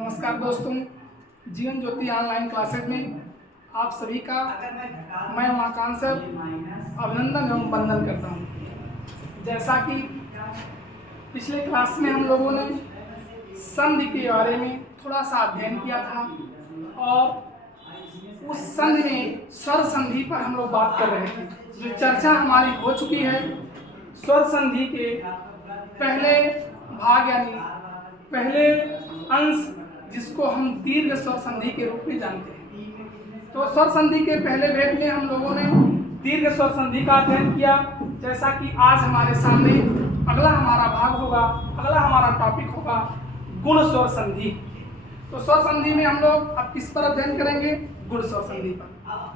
नमस्कार दोस्तों, Jeevan Jyoti online classes में आप सभी का मैं उमाकांत सर अभिनंदन एवं वंदन करता हूं। जैसा कि पिछले क्लास में हम लोगों ने संधि के बारे में थोड़ा सा अध्ययन किया था और उस संधि में स्वर संधि पर हम लोग बात कर रहे थे। जो चर्चा हमारी हो चुकी है स्वर संधि के पहले भाग यानी पहले अंश, जिसको हम दीर्घ स्वर संधि के रूप में जानते हैं। तो स्वर संधि के पहले भेद में हम लोगों ने दीर्घ स्वर संधि का अध्ययन किया। जैसा कि आज हमारे सामने अगला हमारा भाग होगा, अगला हमारा टॉपिक होगा गुण स्वर संधि। तो स्वर संधि में हम लोग अब किस पर अध्ययन करेंगे? गुण स्वर संधि पर।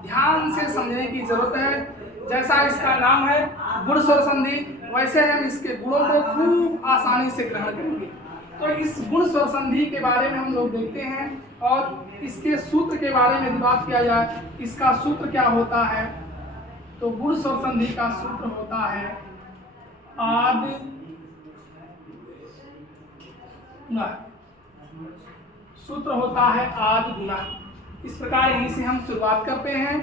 ध्यान से समझने की जरूरत है। जैसा इसका नाम है गुण स्वर संधि, वैसे हम इसके गुणों को खूब आसानी से ग्रहण करेंगे। तो इस गुण स्वर संधि के बारे में हम लोग देखते हैं और इसके सूत्र के बारे में बात किया जाए। इसका सूत्र क्या होता है? तो गुण स्वर संधि का सूत्र होता है आदि गुणा। सूत्र होता है आदि गुणा। इस प्रकार यहीं से हम शुरुआत करते हैं।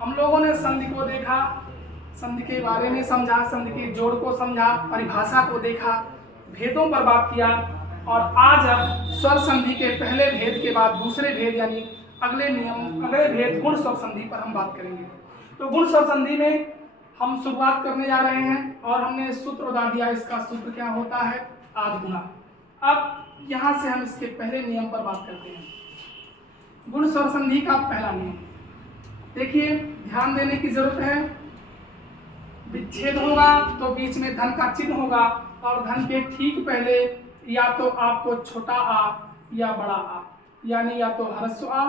हम लोगों ने संधि को देखा, संधि के बारे में समझा, संधि के जोड़ को समझा, परिभाषा को देखा, भेदों पर बात किया और आज अब स्वर संधि के पहले भेद के बाद दूसरे भेद यानी अगले भेद गुण स्वर संधि पर हम बात करेंगे। तो गुण स्वर संधि में हम शुरुआत करने जा रहे हैं और हमने सूत्र बता दिया। इसका सूत्र क्या होता है? आदि गुणा। अब यहाँ से हम इसके पहले नियम पर बात करते हैं। गुण स्वर संधि का पहला नियम देखिए, ध्यान देने की जरूरत है। विच्छेद होगा तो बीच में धन का चिन्ह होगा और धन के ठीक पहले या तो आपको छोटा आ या बड़ा आ, यानी या तो ह्रस्व आ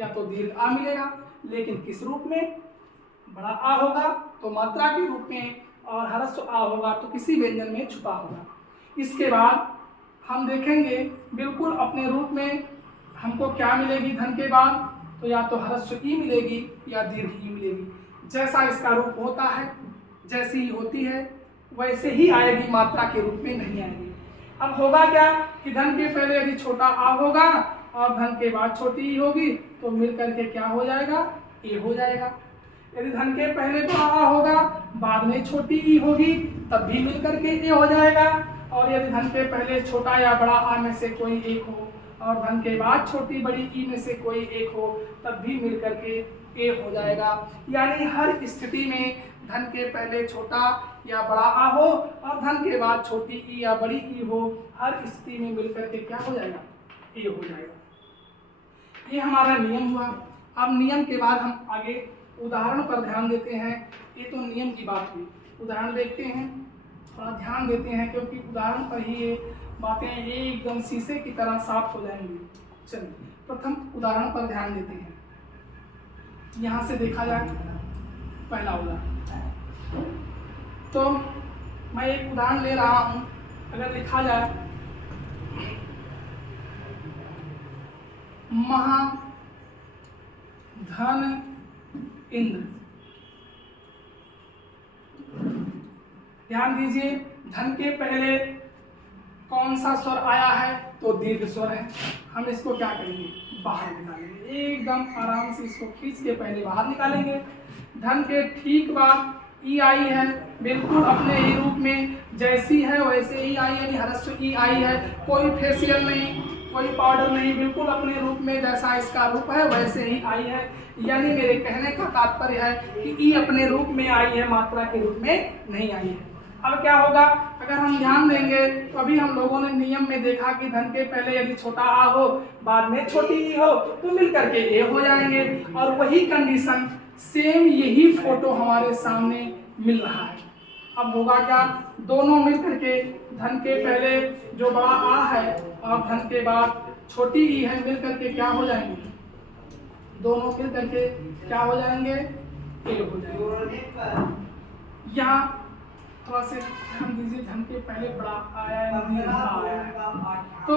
या तो दीर्घ आ मिलेगा। लेकिन किस रूप में? बड़ा आ होगा तो मात्रा के रूप में और ह्रस्व आ होगा तो किसी व्यंजन में छुपा होगा। इसके बाद हम देखेंगे बिल्कुल अपने रूप में हमको क्या मिलेगी धन के बाद? तो या तो ह्रस्व ई मिलेगी या दीर्घ ई मिलेगी। जैसा इसका रूप होता है, जैसी ही होती है वैसे ही आएगी, मात्रा के रूप में नहीं आएगी। अब होगा क्या कि धन के पहले यदि छोटा आ होगा और धन के बाद छोटी ई होगी तो मिल करके क्या हो जाएगा? ए हो जाएगा। यदि धन के पहले बड़ा आ होगा, बाद में छोटी ई होगी, तब भी मिल करके ए हो जाएगा। और यदि धन के पहले छोटा या बड़ा आ में से कोई एक हो और धन के बाद छोटी बड़ी ई में से कोई एक हो, तब भी मिल करके ए हो जाएगा। यानी हर स्थिति में धन के पहले छोटा या बड़ा आ हो और धन के बाद छोटी ई या बड़ी ई हो, हर स्थिति में मिलकर के क्या हो जाएगा? ए हो जाएगा। ये हमारा नियम हुआ। अब नियम के बाद हम आगे उदाहरण पर ध्यान देते हैं। ये तो नियम की बात हुई, उदाहरण देखते हैं, थोड़ा ध्यान देते हैं क्योंकि उदाहरण पर ही ये बातें एकदम शीशे की तरह साफ हो जाएंगी। चलिए प्रथम उदाहरण पर ध्यान देते हैं। यहाँ से देखा जाए पहला उदाहरण, तो मैं एक उदाहरण ले रहा हूं। अगर लिखा जाए महाधन इंद्र, ध्यान दीजिए धन के पहले कौन सा स्वर आया है? तो दीर्घ स्वर है। हम इसको क्या करेंगे? बाहर निकालेंगे। एकदम आराम से इसको खींच के पहले बाहर निकालेंगे। धन के ठीक बाद ई आई है, बिल्कुल अपने ही रूप में जैसी है वैसे ही आई, यानी ह्रस्व ई आई है। कोई फेशियल नहीं, कोई पाउडर नहीं, बिल्कुल अपने रूप में जैसा इसका रूप है वैसे ही आई है। यानी मेरे कहने का तात्पर्य है कि ई अपने रूप में आई है, मात्रा के रूप में नहीं आई है। अब क्या होगा? अगर हम ध्यान देंगे तो अभी हम लोगों ने नियम में देखा कि धन के पहले यदि छोटा आ हो, बाद में छोटी ई हो, तो मिल करके ए हो जाएंगे। और वही कंडीशन सेम यही फोटो हमारे सामने मिल रहा है। अब होगा क्या? दोनों मिल करके धन के पहले जो बड़ा आ है और धन के बाद छोटी ई है मिल करके क्या हो जाएंगे? दोनों मिल करके क्या हो जाएंगे? ए हो जाएंगे। यहाँ थोड़ा से ध्यान दीजिए, धन के पहले बड़ा आया है तो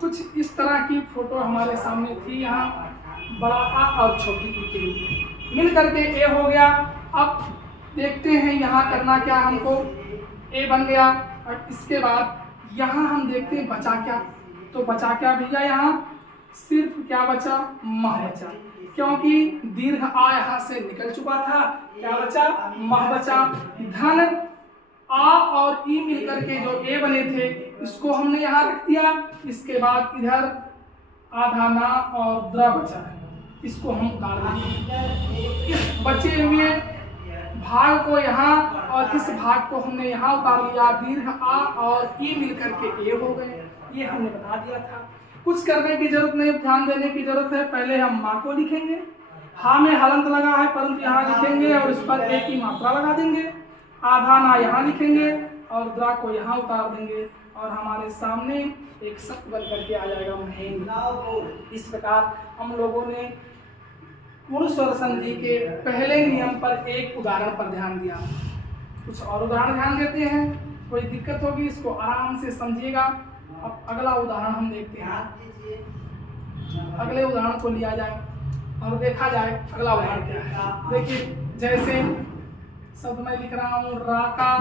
कुछ इस तरह की फोटो हमारे सामने थी। यहाँ बड़ा आ और छोटी ई के रूप में मिल करके ए हो गया। अब देखते हैं यहाँ करना क्या हमको? ए बन गया और इसके बाद यहाँ हम देखते हैं बचा क्या? तो बचा क्या भैया, यहाँ सिर्फ क्या बचा, मह बचा, क्योंकि दीर्घ आ यहाँ से निकल चुका था। क्या बचा, मह बचा। धन आ और ई मिलकर के जो ए बने थे इसको हमने यहाँ रख दिया। इसके बाद इधर आधा ना और द्र बचा है, इसको हम उतार देंगे। इस बचे हुए भाग को यहाँ और इस भाग को हमने यहाँ उतार लिया। दीर्घ आ और ई मिलकर के ए हो गए, ये हमने बता दिया था। कुछ करने की जरूरत नहीं, ध्यान देने की जरूरत है। पहले हम माँ को लिखेंगे, हा में हलंत लगा है परंतु यहाँ लिखेंगे और इस पर ए की मात्रा लगा देंगे। आधा ना यहाँ लिखेंगे और द्रा को यहाँ उतार देंगे और हमारे सामने एक शब्द बन करके आ जाएगा महेंद्र। इस प्रकार हम लोगों ने गुण स्वर संधि के पहले नियम पर एक उदाहरण पर ध्यान दिया। कुछ और उदाहरण ध्यान देते हैं, कोई दिक्कत होगी इसको आराम से समझिएगा। अब अगला उदाहरण हम देखते हैं। अगले उदाहरण को लिया जाए और देखा जाए अगला उदाहरण क्या है। देखिए, जैसे शब्द मैं लिख रहा हूँ राका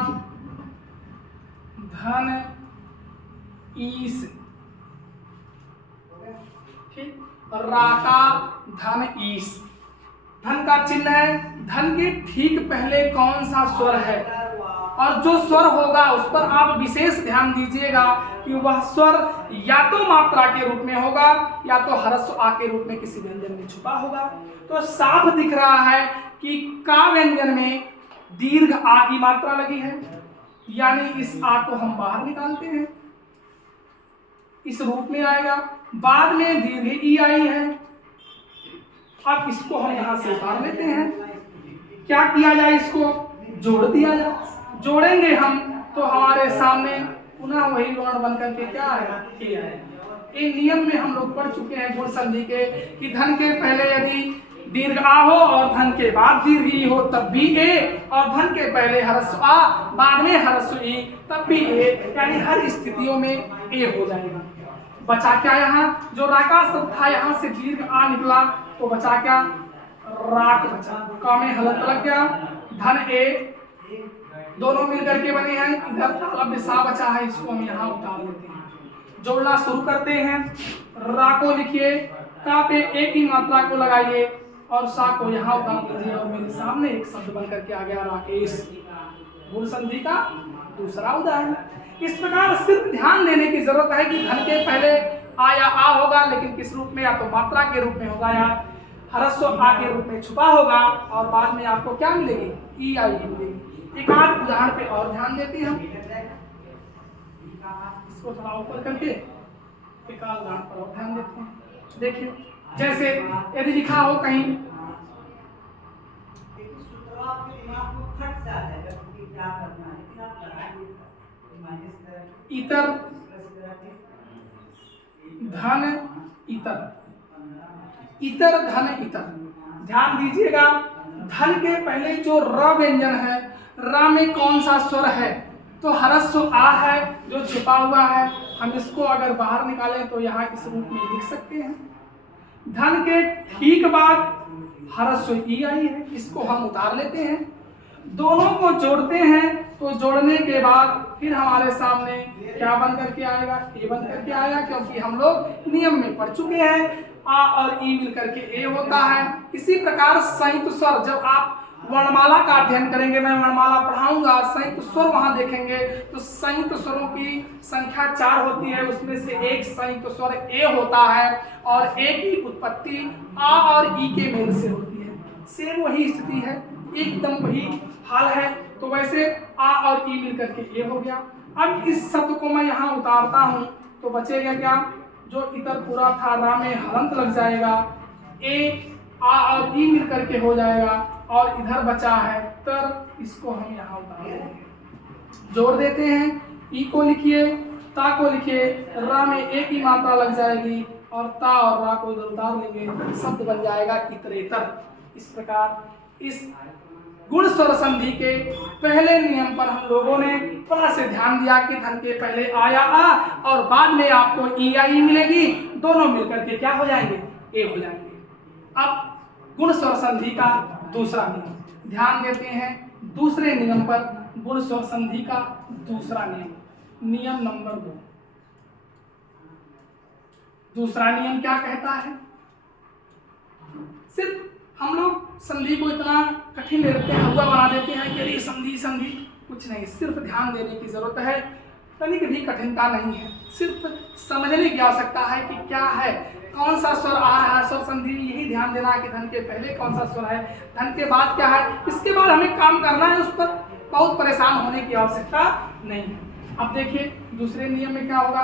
धन ईस, ठीक, राका धन ईस। धन का चिन्ह है, धन के ठीक पहले कौन सा स्वर है और जो स्वर होगा उस पर आप विशेष ध्यान दीजिएगा कि वह स्वर या तो मात्रा के रूप में होगा या तो ह्रस्व आ के रूप में किसी व्यंजन में छुपा होगा। तो साफ दिख रहा है कि का व्यंजन में दीर्घ आ की मात्रा लगी है, यानी इस आ को हम बाहर निकालते हैं, इस रूप में आएगा। बाद में दीर्घ ई आई है। अब इसको हम यहां से उतार लेते हैं। क्या किया जाए, इसको जोड़ दिया जाए। जोड़ेंगे हम तो हमारे सामने पुनः वही वर्ण बन करके क्या आएगा, ए आएगा। इन नियम में हम लोग पढ़ चुके हैं गुण संधि के कि धन के पहले यदि दीर्घ आ हो और धन के बाद दीर्घ ई हो तब भी ए, और धन के पहले ह्रस्व आ बाद में ह्रस्व ई तब भी ए, यानी हर स्थितियों में ए हो जाएगा। बचा क्या, यहाँ जो राका शब्द था यहाँ से दीर्घ आ निकला तो बचा क्या, राक बचा। का में हलंत लग गया, धन ए दोनों मिलकर के बने हैं। इधर तालव्य सा बचा है, इसको हम यहाँ उतार लेते हैं। जोड़ना शुरू करते हैं। रा को लिखिए, का पे ए की मात्रा को लगाइए और सा को यहाँ उतार दीजिए और मेरे सामने एक शब्द बन करके आ गया राकेश। गुण संधि का दूसरा उदाहरण। इस प्रकार सिर्फ ध्यान देने की जरूरत है कि धन के पहले आ या आ होगा, लेकिन किस रूप में, या तो मात्रा के रूप में होगा या ह्रस्व आ के रूप में छुपा होगा, और बाद में आपको क्या मिलेगी, ई आई मिलेगी। एक आध उदाहरण पे और ध्यान देते हैं हम, इसको थोड़ा ऊपर करके एक आध उदाहरण पर और ध्यान देते हैं। देखिए, जैसे यदि लिखा हो कहीं इतर धन इतर, इतर धन इतर, ध्यान दीजिएगा धन के पहले जो र व्यंजन है, र में कौन सा स्वर है, तो ह्रस्व आ है जो छुपा हुआ है। हम इसको अगर बाहर निकालें तो यहाँ इस रूप में लिख सकते हैं। धन के ठीक बाद ह्रस्व ई आई है, इसको हम उतार लेते हैं। दोनों को जोड़ते हैं तो जोड़ने के बाद फिर हमारे सामने क्या बन करके आएगा, ए बन करके आएगा, क्योंकि हम लोग नियम में पढ़ चुके हैं आ और ई मिलकर के ए होता है। इसी प्रकार संयुक्त स्वर, जब आप वर्णमाला का अध्ययन करेंगे, मैं वर्णमाला पढ़ाऊंगा, संयुक्त स्वर वहां देखेंगे तो संयुक्त स्वरों की संख्या 4 होती है, उसमें से एक संयुक्त स्वर ए होता है और ए की उत्पत्ति आ और ई के मेल से होती है। सेम वही स्थिति है, एकदम वही हाल है। तो वैसे आ और ई मिलकर के ए हो गया। अब इस शब्द को मैं यहाँ उतारता हूँ तो बचेगा क्या, जो इतर पूरा था रा में हलंत लग जाएगा, ए आ और ई मिल करके हो जाएगा, और इधर बचा है तर, इसको हम यहाँ उतार देंगे। जोड़ देते हैं, ई को लिखिए, ता को लिखिए, रा में ए की मात्रा लग जाएगी और ता और रा को इधर उतार लेंगे, शब्द बन जाएगा इतरेतर। इस प्रकार इस गुण स्वर संधि के पहले नियम पर हम लोगों ने थोड़ा से ध्यान दिया कि धन के पहले आया आ और बाद में आपको ई आई मिलेगी, दोनों मिलकर के क्या हो जाएंगे, ए हो जाएंगे। अब गुण स्वर संधि का दूसरा नियम ध्यान देते हैं। दूसरे नियम पर गुण स्वर संधि का दूसरा नियम, नियम नंबर 2। दूसरा नियम क्या कहता है? सिर्फ हम लोग संधि को इतना कठिन ले लेते हैं, हुआ बना देते हैं कि अरे संधि संधि, कुछ नहीं, सिर्फ ध्यान देने की जरूरत है, तनिक भी कठिनता नहीं है, सिर्फ समझने की आवश्यकता है कि क्या है, कौन सा स्वर आ रहा है, स्वर संधि में यही ध्यान देना है कि धन के पहले कौन सा स्वर है, धन के बाद क्या है, इसके बाद हमें काम करना है, उस पर बहुत परेशान होने की आवश्यकता नहीं है। अब देखिए दूसरे नियम में क्या होगा,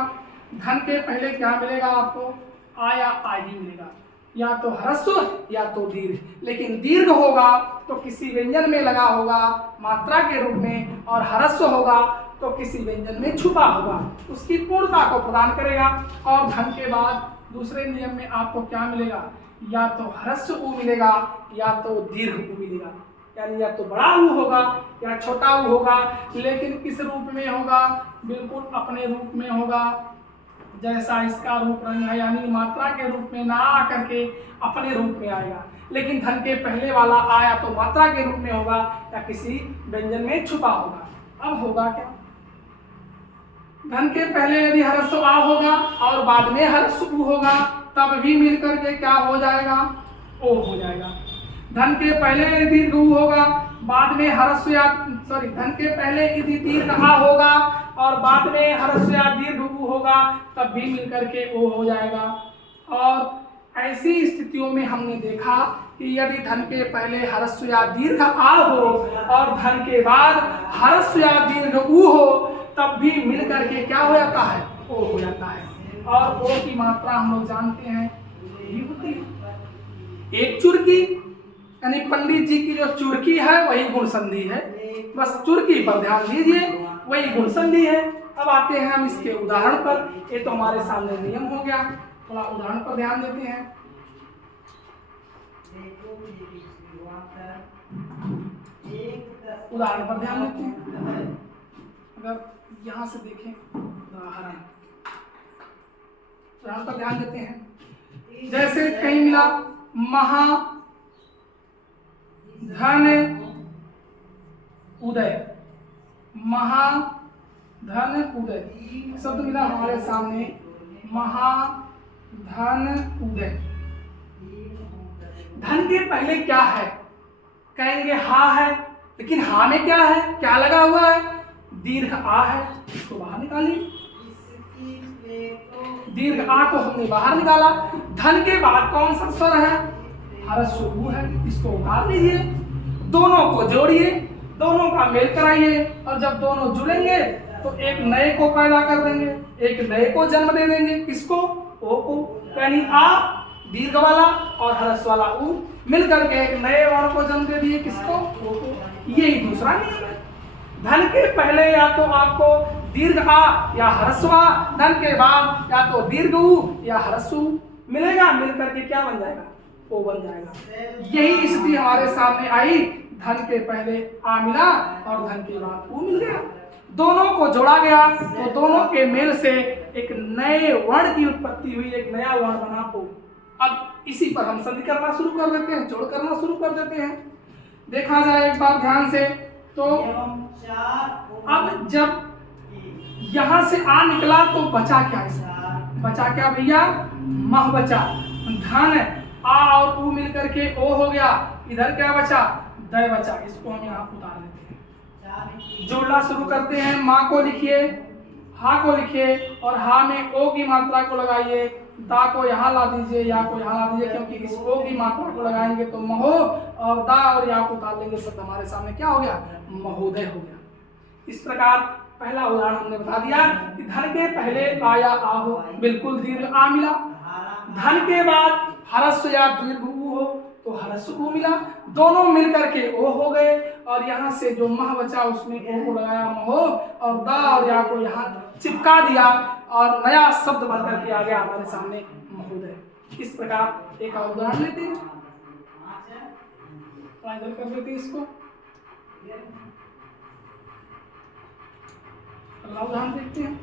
धन के पहले क्या मिलेगा आपको, आ या आ ही मिलेगा, या तो ह्रस्व या तो दीर्घ, लेकिन दीर्घ होगा तो किसी व्यंजन में लगा होगा मात्रा के रूप में, और ह्रस्व होगा तो किसी व्यंजन में छुपा होगा, उसकी पूर्णता को प्रदान करेगा। और धन के बाद दूसरे नियम में आपको क्या मिलेगा, या तो ह्रस्व उ मिलेगा या तो दीर्घ उ मिलेगा, यानी या तो बड़ा उ होगा या छोटा उ होगा, लेकिन किस रूप में होगा, बिल्कुल अपने रूप में होगा, जैसा इसका रूप रंग है, यानी मात्रा के रूप में ना आकर के अपने रूप में आएगा। लेकिन धन के पहले वाला आया तो मात्रा के रूप में होगा या किसी व्यंजन में छुपा होगा। अब होगा क्या, धन के पहले यदि ह्रस्व आ होगा और बाद में ह्रस्व उ होगा, तब भी मिलकर के क्या हो जाएगा, ओ हो जाएगा। धन के पहले दीर्घ उ होगा, बाद में ह्रस्व या धन के पहले यदि दीर्घ आ होगा और बाद में ह्रस्व या दीर्घ उ होगा, तब भी मिलकर के ओ हो जाएगा। और ऐसी स्थितियों में हमने देखा कि यदि धन के पहले ह्रस्व या दीर्घ आ हो और धन के बाद ह्रस्व या दीर्घ उ हो, तब भी मिलकर के क्या हो जाता है, ओ हो जाता है। और ओ की मात्रा हम लोग जानते हैं यही होती है, एक चुरकी, यानी पंडित जी की जो चुरकी है वही गुण संधि है, बस चुरकी पर ध्यान दीजिए, वही गुण संधि है। अब आते हैं हम इसके उदाहरण पर, ये तो हमारे सामने नियम हो गया, थोड़ा उदाहरण पर ध्यान देते हैं। उदाहरण पर ध्यान देते हैं, अगर यहां से देखें उदाहरण पर ध्यान देते हैं, जैसे कहीं मिला महा धन उदय, महाधन उदय शब्द मिला हमारे सामने, महाधन उदय। धन के पहले क्या है, कहेंगे हा है, लेकिन हा में क्या है, क्या लगा हुआ है, दीर्घ आ है, इसको बाहर निकालिए, दीर्घ आ को हमने बाहर निकाला। धन के बाद कौन सा स्वर है, ह्रस्व उ है, इसको उतार लीजिए, दोनों को जोड़िए, दोनों का मेल कराइए, और जब दोनों जुड़ेंगे तो एक नए को पैदा कर देंगे, एक नए को जन्म दे देंगे, किसको, ओ को, यानी आ दीर्घ वाला और ह्रस्व वाला उ मिलकर के एक नए वर्ण को जन्म दे दिए, किसको, ओ को। यही दूसरा नियम है, धन के पहले या तो आपको दीर्घ आ या ह्रस्व आ, धन के बाद या तो दीर्घ उ या ह्रस्व उ मिलेगा, मिलकर के क्या बन जाएगा, ओ बन जाएगा। यही स्थिति हमारे सामने आई, धन के पहले आ मिला और धन के बाद उ मिल गया, दोनों को जोड़ा गया तो दोनों के मेल से एक नए वर्ण की उत्पत्ति हुई, एक नया वर्ण बना ओ। अब इसी पर हम संधि करना शुरू कर देते हैं, जोड़ करना शुरू कर देते हैं। देखा जाए एक बार ध्यान से, तो अब जब यहां से आ निकला तो बचा क्या, इसमें बचा क्या भैया, मह बचा, धन आ और उ मिलकर के ओ हो गया, इधर क्या बचा, दय बचा, इसको हम यहाँ उतार लेते हैं, जोड़ना शुरू करते हैं। माँ को लिखिए, हा को लिखिए और हा में ओ की मात्रा को लगाइए, दा को यहाँ ला दीजिए, या को यहाँ ला दीजिए, क्योंकि इस ओ की मात्रा को लगाएंगे तो महो, और दा और या को उतार लेंगे, शब्द हमारे सामने क्या हो गया, महोदय हो गया। इस प्रकार पहला उदाहरण हमने बता दिया कि धन के पहले आया आ हो, बिल्कुल दीर्घ आ मिला, धन के बाद ह्रस्व या दीर्घ उ हो तो ह्रस्व उ मिला, दोनों मिलकर के ओ हो गए, और यहाँ से जो मह बचा उसमें ओ को लगाया महो, और दा और या को यहाँ चिपका दिया और नया शब्द बनकर के आ गया हमारे सामने, महोदय। इस प्रकार एक और उदाहरण लेते हैं, इधर कर देते हैं इसको, अगला उदाहरण देखते हैं।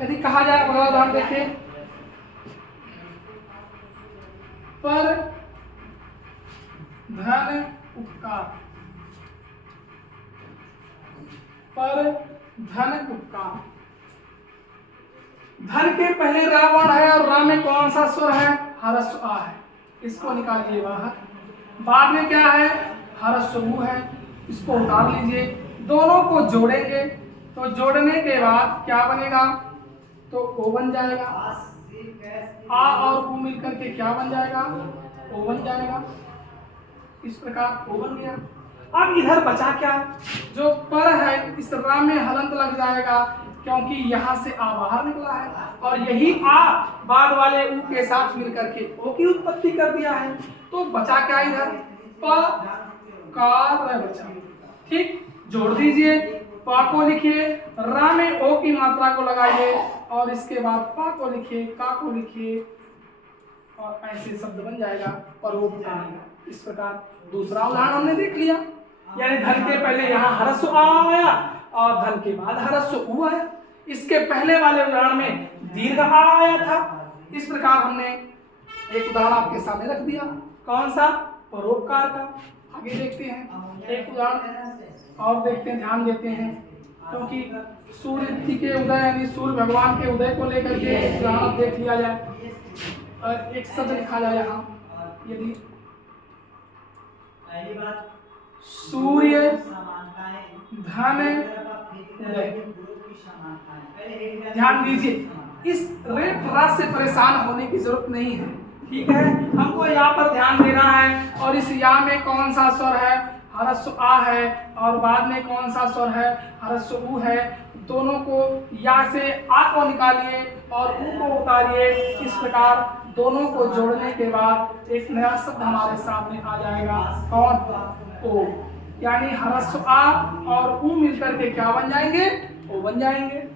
यदि कहा जाए, अगला उदाहरण देखिए, पर धन उपकार, पर धन उपकार, धन के पहले रावण है और रा में कौन सा स्वर है? ह्रस्व आ है, इसको निकालिए बाहर। बाद में क्या है? ह्रस्व ऊ है, इसको उतार लीजिए। दोनों को जोड़ेंगे तो जोड़ने के बाद क्या बनेगा? तो ओ बन जाएगा। आ और ऊ मिलकर के क्या बन जाएगा? ओ बन जाएगा। इस प्रकार ओ बन गया। अब इधर बचा क्या? जो पर है इस रा में हलंत लग जाएगा, क्योंकि यहाँ से आ बाहर निकला है और यही आ बाद वाले ऊ के साथ मिलकर के ओ की उत्पत्ति कर दिया है। तो बचा क्या इधर? प का र बचा। ठीक, जोड़ दीजिए। प को लिखिए, रा में ओ की मात्रा को लगाइए और इसके बाद प को लिखिए, का को लिखिए और ऐसे शब्द बन जाएगा परोपकार। इस प्रकार दूसरा उदाहरण हमने देख लिया, यानी धन के पहले यहाँ ह्रस्व आ आया और धन के बाद ह्रस्व ऊ आया। इसके पहले वाले उदाहरण में दीर्घ आ आया था। इस प्रकार हमने एक उदाहरण आपके सामने रख दिया। कौन सा? परोपकार का। आगे देखते हैं एक उदाहरण और देखते हैं, ध्यान देते हैं, क्योंकि सूर्य के उदय यानी सूर्य भगवान के उदय को लेकर के उदाहरण देख लिया जाए और एक शब्द लिखा जाए यहाँ। यदि सूर्य धन उदय, ध्यान दीजिए, इस रेट रात से परेशान होने की जरूरत नहीं है। ठीक है, हमको यहाँ पर ध्यान देना है। और इस या में कौन सा स्वर है? ह्रस्व आ है और बाद में कौन सा स्वर है? ह्रस्व ऊ है। दोनों को या से आ को निकालिए और ऊ को उतारिए। इस प्रकार दोनों को जोड़ने के बाद एक नया शब्द हमारे सामने आ जाएगा। कौन? ओ। यानी ह्रस्व आ और ऊ मिलकर के क्या बन जाएंगे? ओ बन जाएंगे।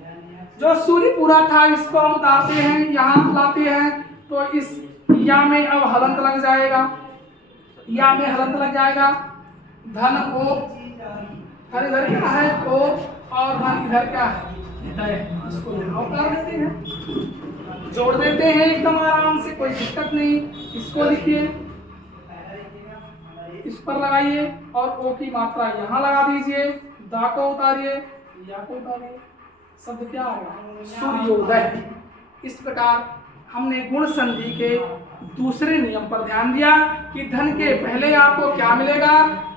जो सूर्य पूरा था इसको हम उतारते हैं, यहाँ लाते हैं, तो इस या में अब हलंत लग जाएगा। या में हलंत लग जाएगा। धन ओ, धन इधर क्या है? ओ, और धन इधर क्या है? दय। इसको यहाँ उतार देते हैं, जोड़ देते हैं एकदम आराम से, कोई दिक्कत नहीं। इसको लिखिए, इस पर लगाइए और ओ की मात्रा यहाँ लगा दीजिए। दा को उतारिए, या को उतारिए, शब्द क्या आ गया? सूर्योदय। इस प्रकार हमने गुण संधि के दूसरे नियम पर ध्यान दिया कि धन के पहले आपको क्या मिलेगा?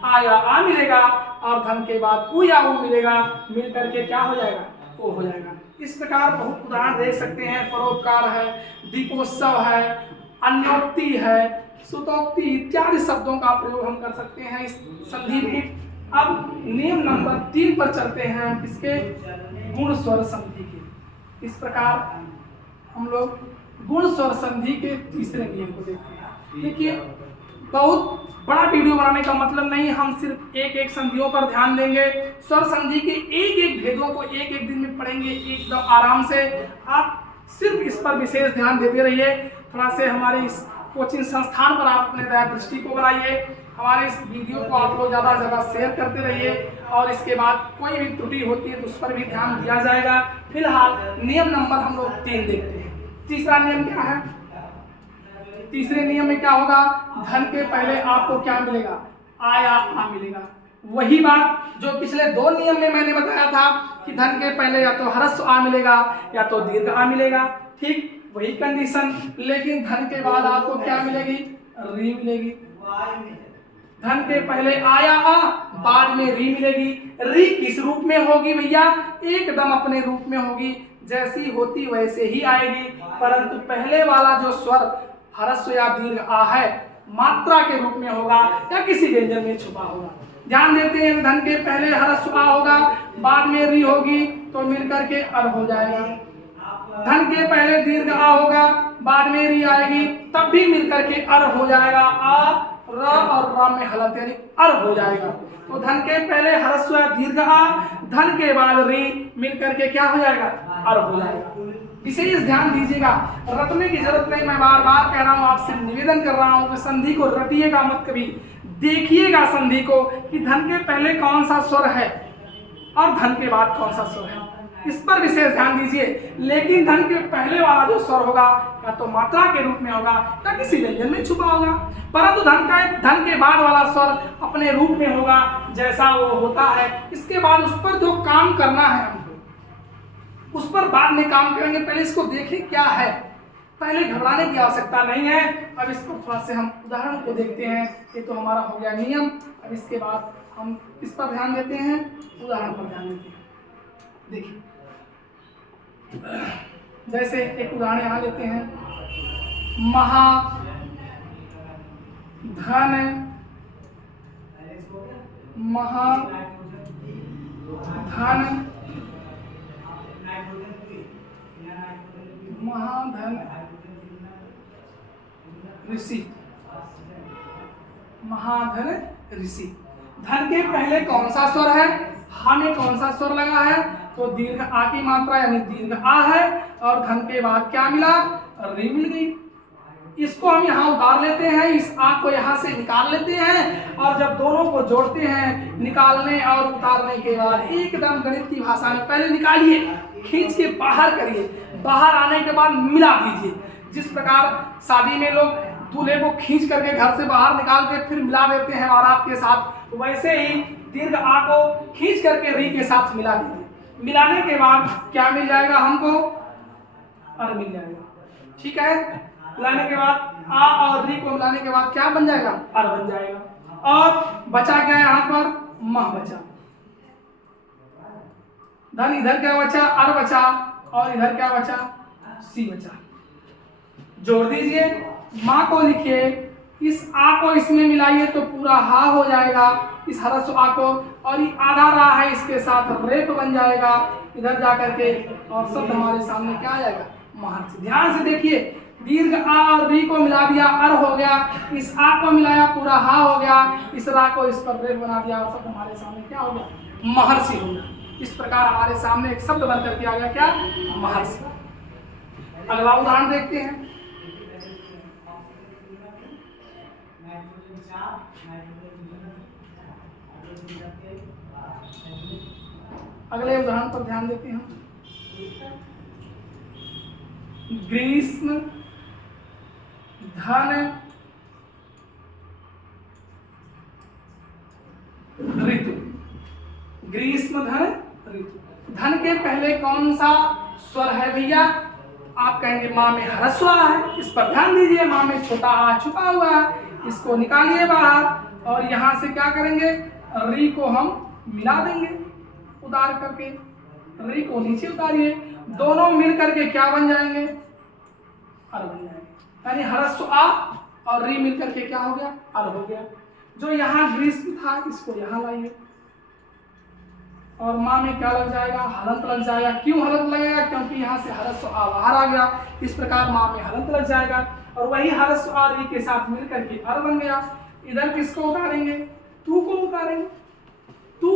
आ या आ मिलेगा और धन के बाद ऊ या ऊ मिलेगा, मिलकर के क्या हो जाएगा? ओ हो जाएगा। इस प्रकार बहुत उदाहरण देख सकते हैं। परोपकार है, दीपोत्सव है, अन्योक्ति है, सुतोक्ति इत्यादि शब्दों का प्रयोग हम कर सकते हैं इस संधि में। अब नियम नंबर 3 पर चलते हैं, किसके? गुण स्वर संधि के। इस प्रकार हम लोग गुण स्वर संधि के तीसरे नियम को देखते हैं। देखिए, बहुत बड़ा वीडियो बनाने का मतलब नहीं, हम सिर्फ एक एक संधियों पर ध्यान देंगे। स्वर संधि के एक एक भेदों को एक एक दिन में पढ़ेंगे एकदम आराम से। आप सिर्फ इस पर विशेष ध्यान देते रहिए। थोड़ा से हमारे इस कोचिंग संस्थान पर आप अपने दया दृष्टि को बनाइए। हमारे इस वीडियो को आप लोग ज़्यादा से ज़्यादा शेयर करते रहिए और इसके बाद कोई भी त्रुटि होती है तो उस पर भी ध्यान दिया जाएगा। फिलहाल नियम नंबर हम लोग 3 देखते हैं। तीसरा नियम क्या है? तीसरे नियम में क्या होगा? धन के पहले आपको क्या मिलेगा? आ या आ मिलेगा। वही बात जो पिछले 2 नियम में मैंने बताया था कि धन के पहले या तो ह्रस्व आ मिलेगा या तो दीर्घ आ मिलेगा। ठीक वही कंडीशन, लेकिन धन के बाद आपको क्या मिलेगी? री मिलेगी। धन के पहले आया आ, बाद में री मिलेगी। री किस रूप में होगी भैया? एकदम अपने रूप में होगी, जैसी होती वैसे ही आएगी। परंतु पहले वाला जो स्वर ह्रस्व या दीर्घ आ है मात्रा के रूप में होगा या किसी व्यंजन में छुपा होगा। ध्यान देते हैं, धन के पहले ह्रस्व आ होगा, बाद में री होगी तो मिलकर के अर हो जाएगा। धन के पहले दीर्घ आ होगा, बाद में री आएगी, तब भी मिलकर के अर हो जाएगा। आ र और र में हलंत यानी अर हो जाएगा। तो धन के पहले ह्रस्व दीर्घ आ, धन के बाद री मिलकर के क्या हो जाएगा? अर हो जाएगा। विशेष ध्यान दीजिएगा, रटने की जरूरत नहीं। मैं बार बार कह रहा हूँ, आपसे निवेदन कर रहा हूँ कि संधि को रटिएगा मत, कभी देखिएगा संधि को कि धन के पहले कौन सा स्वर है और धन के बाद कौन सा स्वर है, इस पर विशेष ध्यान दीजिए। लेकिन धन के पहले वाला जो स्वर होगा या तो मात्रा के रूप में होगा या किसी व्यंजन में छुपा होगा, परंतु धन के बाद वाला स्वर अपने रूप में होगा जैसा वो होता है। इसके बाद उस पर जो काम करना है हमको, उस पर बाद में काम करेंगे, पहले इसको देखें क्या है, पहले घबराने की आवश्यकता नहीं है। अब इसको थोड़ा से हम उदाहरण को देखते हैं। ये तो हमारा हो गया नियम। अब इसके बाद हम किस पर ध्यान देते हैं, उदाहरण पर ध्यान देते हैं। देखिए जैसे एक उदाहरण यहाँ लेते हैं, महाधन ऋषि। महाधन ऋषि, धन के पहले कौन सा स्वर है, हा में कौन सा स्वर लगा है, तो दीर्घ आ की मात्रा यानी दीर्घ आ है, और धन के बाद क्या मिला, री मिल गई। इसको हम यहाँ उतार लेते हैं, इस आ को यहाँ से निकाल लेते हैं, और जब दोनों को जोड़ते हैं निकालने और उतारने के बाद एकदम गणित की भाषा में पहले निकालिए, खींच के बाहर करिए, बाहर आने के बाद मिला दीजिए। जिस प्रकार शादी में लोग दूल्हे को खींच करके घर से बाहर निकाल के फिर मिला देते हैं बारात के साथ, वैसे ही दीर्घ आ को खींच करके री के साथ मिला दीजिए। मिलाने के बाद क्या मिल जाएगा हमको, अर मिल जाएगा। ठीक है, मिलाने के बाद आ और री को मिलाने के बाद क्या बन जाएगा, अर बन जाएगा। और बचा क्या है यहाँ पर, मह बचा। धन इधर क्या बचा, अर बचा, और इधर क्या बचा, सी बचा। जोड़ दीजिए, माँ को लिखिए, इस आ को इसमें मिलाइए तो पूरा हा हो जाएगा, इस ह्रस्व आ को, और ये आधा रहा है इसके साथ रेप बन जाएगा इधर जाकर के, और शब्द हमारे सामने क्या आ जाएगा, महर्षि। ध्यान से देखिए, दीर्घ आ और री को मिला दिया, अर हो गया, इस आ को मिलाया पूरा हा हो गया, इस रा को इस पर रेप बना दिया, और शब्द हमारे सामने क्या हो गया, महर्षि हो गया। इस प्रकार हमारे सामने एक शब्द बन करके आ गया, क्या, महर्षि। अगला उदाहरण देखते हैं। अगले उदाहरण पर ध्यान देते हैं। ग्रीष्म धन ऋतु। ग्रीष्म धन ऋतु, धन के पहले कौन सा स्वर है भैया, आप कहेंगे माँ में ह्रस्व आ है, इस पर ध्यान दीजिए, माँ में छोटा आ छुपा हुआ है, इसको निकालिए बाहर, और यहाँ से क्या करेंगे, री को हम मिला देंगे उतार करके, री को नीचे उतारिए, दोनों मिल करके क्या बन जाएंगे, अर बन जाएंगे। यानी ह्रस्व आ और री मिल करके क्या हो गया, अर हो गया। जो यहाँ ग्रीष्म था इसको यहाँ लाइए, और माँ में क्या लग जाएगा, हलंत लग जाएगा। क्यों हलंत लगेगा, क्योंकि यहाँ से ह्रस्व आ बाहर आ गया, इस प्रकार माँ में हलंत लग जाएगा, और वही ह्रस्व आ री के साथ मिल करके अर बन गया। इधर किसको उतारेंगे, तू को उतारेंगे, तू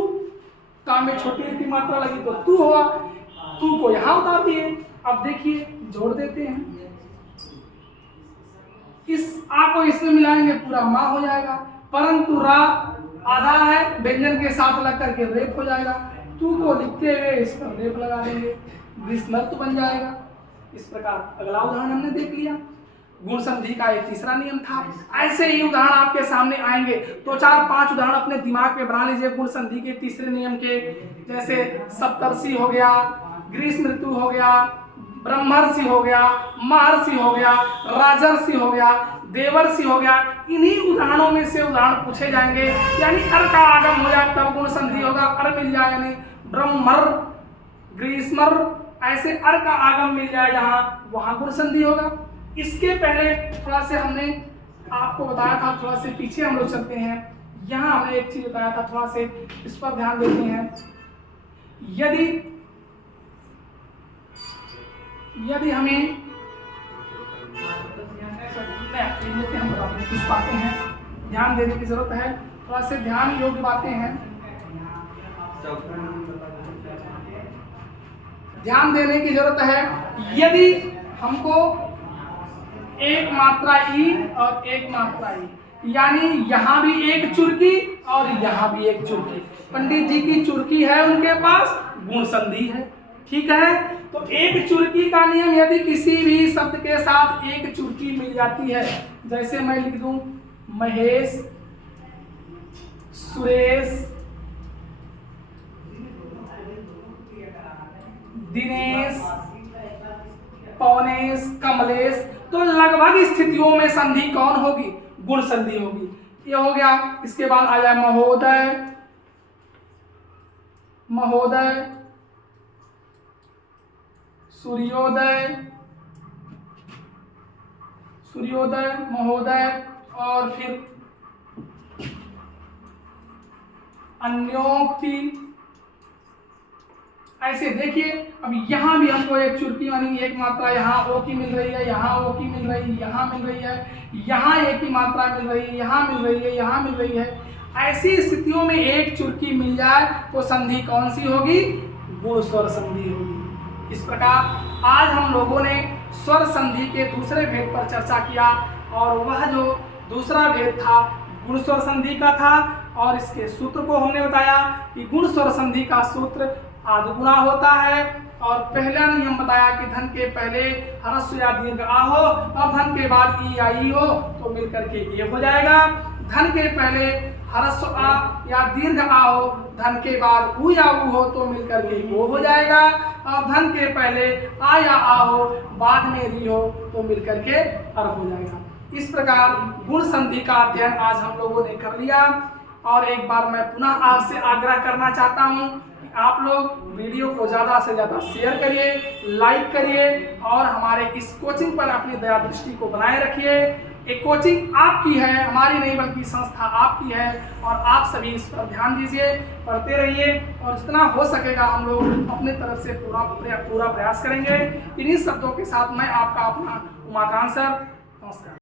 काम में छोटी की मात्रा लगी तो तू हुआ, तू को यहाँ उतार दिए। अब देखिए जोड़ देते हैं, इस आ को इसमें मिलाएंगे पूरा माँ हो जाएगा, परंतु रा आधा है, व्यंजन के साथ लग करके रेप हो जाएगा। तू को लिखते हुए इस पर रेप लगा देंगे, ग्रीष्मर्तु बन जाएगा। इस प्रकार अगला उदाहरण हमने देख लिया। गुण संधि का एक तीसरा नियम था। ऐसे ही उदाहरण आपके सामने आएंगे, तो 4-5 उदाहरण अपने दिमाग में बना लीजिए गुण संधि के तीसरे नियम के। जैसे सप्तर्षि हो गया, ग्रीष्म ऋतु हो गया, ब्रह्मर्षि हो गया, महर्षि हो गया, राजर्षि हो गया, देवर्षि हो गया। इन्हीं उदाहरणों में से उदाहरण पूछे जाएंगे, यानी अर का आगम हो जाए तब गुण संधि होगा, अर मिल जाए यानी ब्रह्मर ग्रीष्मर, ऐसे अर का आगम मिल जाए जहां वहां गुण संधि होगा। इसके पहले थोड़ा से हमने आपको बताया था, थोड़ा से पीछे हम लोग चलते हैं। यहाँ हमने एक चीज बताया था, थोड़ा से इस पर ध्यान देते हैं। यदि हमें हम बताते हैं कुछ बातें हैं, ध्यान देने की जरूरत है, थोड़ा से ध्यान योग्य बातें हैं, ध्यान देने की जरूरत है। यदि हमको एक मात्रा ई और एक मात्रा ई, यानी यहाँ भी एक चुरकी और यहाँ भी एक चुरकी, पंडित जी की चुरकी है उनके पास, गुण संधि है, ठीक है। तो एक चुरकी का नियम, यदि किसी भी शब्द के साथ एक चुरकी मिल जाती है, जैसे मैं लिख दूं महेश, सुरेश, दिनेश, पवनेश, कमलेश। तो लगभग स्थितियों में संधि कौन होगी? गुण संधि होगी। ये हो गया। इसके बाद आ जाए महोदय, महोदय, सूर्योदय, सूर्योदय, महोदय, और फिर अन्योक्ति। ऐसे देखिए, अब यहाँ भी हमको एक चुटकी वाली एक मात्रा यहाँ ओ की मिल रही है, यहाँ ओ की मिल रही है, यहाँ मिल रही है, यहाँ एक ही मात्रा मिल रही है, यहाँ मिल रही है, यहाँ मिल रही है। ऐसी स्थितियों में एक चुटकी मिल जाए तो संधि कौन सी होगी? गुण स्वर संधि होगी। इस प्रकार आज हम लोगों ने स्वर संधि के दूसरे भेद पर चर्चा किया, और वह जो दूसरा भेद था गुण स्वर संधि का था, और इसके सूत्र को हमने बताया कि गुण स्वर संधि का सूत्र आदगुणा होता है। और पहला नियम बताया कि धन के पहले ह्रस्व या दीर्घ आ हो और धन के बाद ई या ई हो तो मिलकर के ये हो जाएगा। धन के पहले ह्रस्व आ या दीर्घ आ हो, धन के बाद उ या उ हो तो मिलकर के वो हो जाएगा। और धन के पहले आ या आ हो, बाद में री हो तो मिलकर के अर हो जाएगा। इस प्रकार गुण संधि का अध्ययन आज हम लोगों ने कर लिया। और एक बार मैं पुनः आपसे आग्रह करना चाहता हूँ कि आप लोग वीडियो को ज़्यादा से ज़्यादा शेयर करिए, लाइक करिए, और हमारे इस कोचिंग पर अपनी दया दृष्टि को बनाए रखिए। एक कोचिंग आपकी है, हमारी नहीं बल्कि संस्था आपकी है, और आप सभी इस पर ध्यान दीजिए, पढ़ते रहिए, और जितना हो सकेगा हम लोग अपने तरफ से पूरा प्रयास करेंगे। इन्हीं शब्दों के साथ मैं आपका अपना उमाकांत सर, नमस्कार।